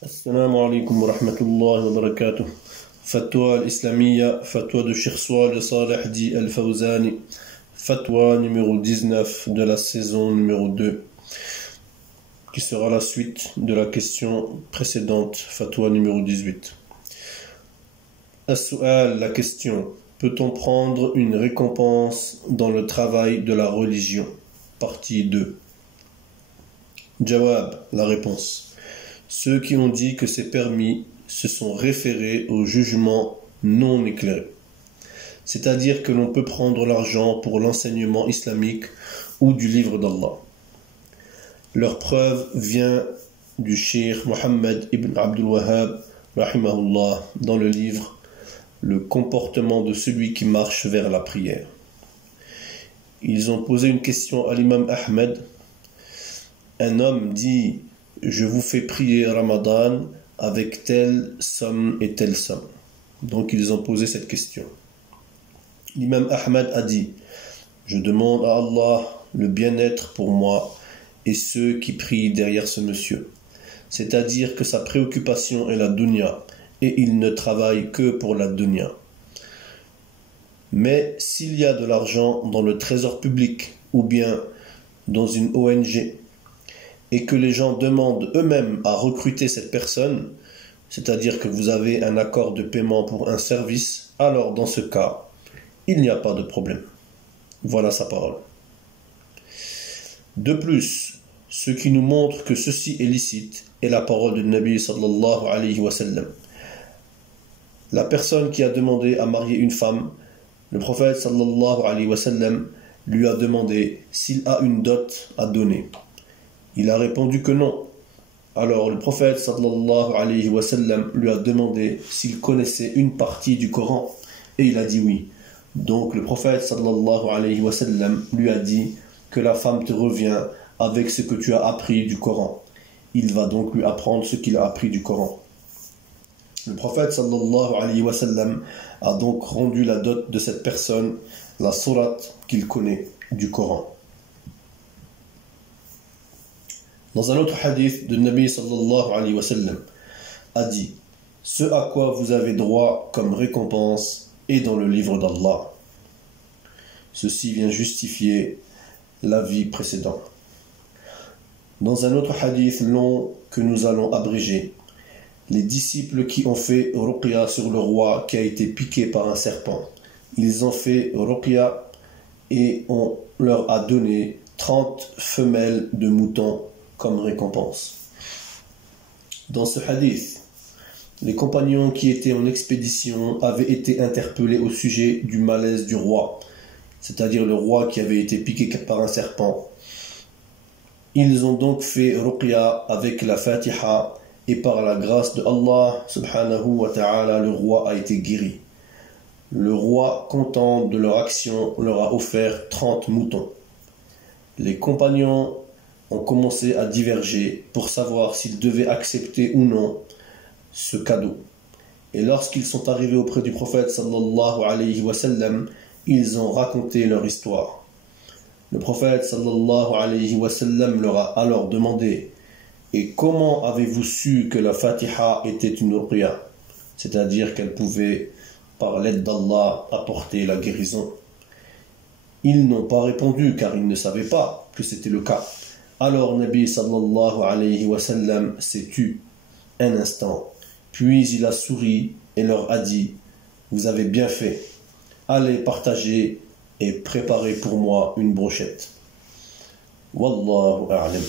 Assalamu alaikum wa rahmatullahi wa barakatuh. Fatwa al-Islamiyya, fatwa de Cheikh Swaleh Saleh dit Al-Fawzani, fatwa numéro 19 de la saison numéro 2, qui sera la suite de la question précédente, fatwa numéro 18. As-Su'al, la question: peut-on prendre une récompense dans le travail de la religion? Partie 2. Jawab, la réponse: ceux qui ont dit que c'est permis se sont référés au jugement non éclairé. C'est-à-dire que l'on peut prendre l'argent pour l'enseignement islamique ou du livre d'Allah. Leur preuve vient du Cheikh Mohammed ibn Abdul Wahhab, rahimahullah, dans le livre Le comportement de celui qui marche vers la prière. Ils ont posé une question à l'imam Ahmed. Un homme dit: je vous fais prier Ramadan avec telle somme et telle somme. Donc ils ont posé cette question. L'imam Ahmed a dit: je demande à Allah le bien-être pour moi et ceux qui prient derrière ce monsieur. C'est-à-dire que sa préoccupation est la dunya et il ne travaille que pour la dunya. Mais s'il y a de l'argent dans le trésor public ou bien dans une ONG et que les gens demandent eux-mêmes à recruter cette personne, c'est-à-dire que vous avez un accord de paiement pour un service, alors dans ce cas, il n'y a pas de problème. Voilà sa parole. De plus, ce qui nous montre que ceci est licite est la parole du Nabi sallallahu alayhi wa sallam. La personne qui a demandé à marier une femme, le prophète sallallahu alayhi wa sallam lui a demandé s'il a une dot à donner. Il a répondu que non. Alors le prophète sallallahu alayhi wa sallam lui a demandé s'il connaissait une partie du Coran et il a dit oui. Donc le prophète sallallahu alayhi wa sallam lui a dit que la femme te revient avec ce que tu as appris du Coran. Il va donc lui apprendre ce qu'il a appris du Coran. Le prophète sallallahu alayhi wa sallam a donc rendu la dot de cette personne, la sourate qu'il connaît du Coran. Dans un autre hadith de Nabi sallallahu alayhi wa sallam a dit: ce à quoi vous avez droit comme récompense est dans le livre d'Allah. Ceci vient justifier l'avis précédent. Dans un autre hadith long que nous allons abréger, les disciples qui ont fait ruqya sur le roi qui a été piqué par un serpent, ils ont fait ruqya et on leur a donné 30 femelles de moutons comme récompense. Dans ce hadith, les compagnons qui étaient en expédition avaient été interpellés au sujet du malaise du roi, c'est-à-dire le roi qui avait été piqué par un serpent. Ils ont donc fait ruqya avec la Fatiha et par la grâce de Allah subhanahu wa ta'ala, le roi a été guéri. Le roi, content de leur action, leur a offert 30 moutons. Les compagnons ont commencé à diverger pour savoir s'ils devaient accepter ou non ce cadeau. Et lorsqu'ils sont arrivés auprès du prophète sallallahu alayhi wa sallam, ils ont raconté leur histoire. Le prophète sallallahu alayhi wa sallam leur a alors demandé: et comment avez-vous su que la Fatiha était une ruqya, c'est-à-dire qu'elle pouvait, par l'aide d'Allah, apporter la guérison? Ils n'ont pas répondu car ils ne savaient pas que c'était le cas. Alors Nabi sallallahu alayhi wa sallam s'est tu un instant, puis il a souri et leur a dit: vous avez bien fait, allez partager et préparez pour moi une brochette. Wallahu a'lam.